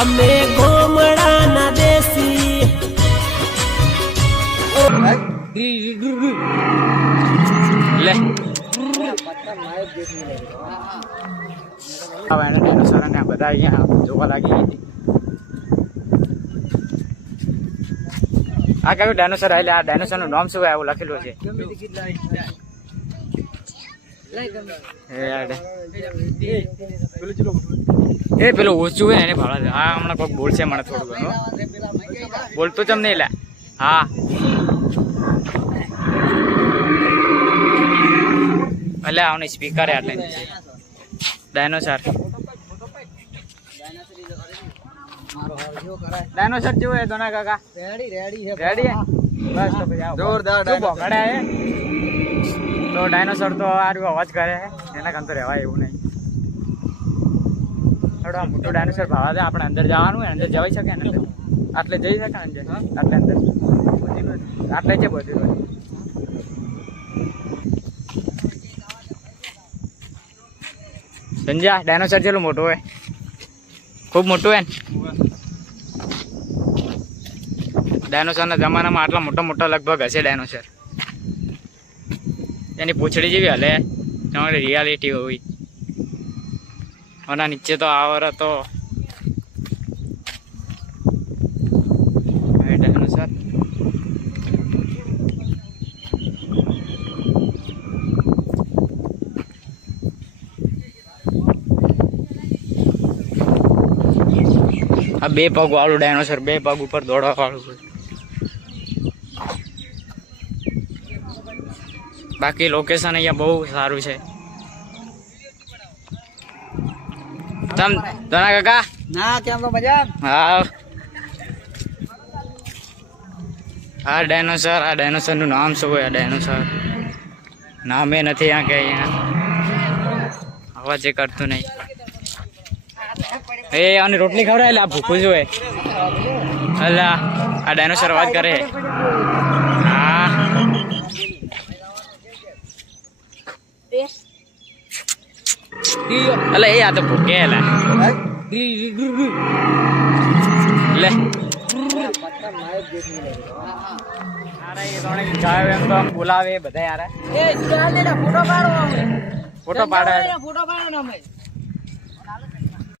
અમે ગોમડા ના દેશી લે ડાયનોસર ને બધા અહીંયા જોવા લાગી. આ કયું ડાયનોસર એટલે આ ડાયનોસર નું નામ શું હોય એવું લખેલું છે. એ પેલું ઓછું હોય એને ભાડા છે. હા હમણાં કોઈક બોલશે મને થોડું ઘણું બોલતો ચમ નહીં લે. હા એટલે આવની સ્પીકર એટલે ડાયનોસર ડાયનોસર જેવું હે દોના કાકા. રેડી બસ તો પછી જોરદાર ભોગડે હે તો ડાયનોસર તો આરું અવાજ કરે હે એના કામ તો રહેવાય એવું નહીં. થોડો મોટો ડાયનોસર ભાડા છે આપણે અંદર જવાનું હોય અંદર જવાઈ શકે ને આટલે જઈ શકે ને આટલે અંદર આટલે છે બધું. સંજય ડાયનોસર જેટલું મોટું હોય ખૂબ મોટું હોય ને ડાયનોસરના જમાનામાં આટલા મોટા લગભગ હશે ડાયનોસર. એની પૂંછડી જેવી હલે તમારી રિયાલિટી હોય આના નીચે તો આવર હતો ડાયનોસર. આ 2 પગ વાળું ડાયનોસર 2 પગ ઉપર દોડવા વાળું હોય. બાકી લોકેશન અહીંયા બહુ સારું છે. તમ દોના કાકા ના કેમ તો મજા. હા આ ડાયનોસર નું નામ શું હોય. આ ડાયનોસર નામે નથી આ કે અહીંયા અવાજ એ કરતું નહીં. એ અને રોટલી ખવડાય એટલે આ ભૂખું જોઈએ એટલે આ ડાયનોસર અવાજ કરે. હા એટલે એ આ તો ભૂકે લે એમ તો આમ બોલાવે બધા યાર ફોટો પાડે.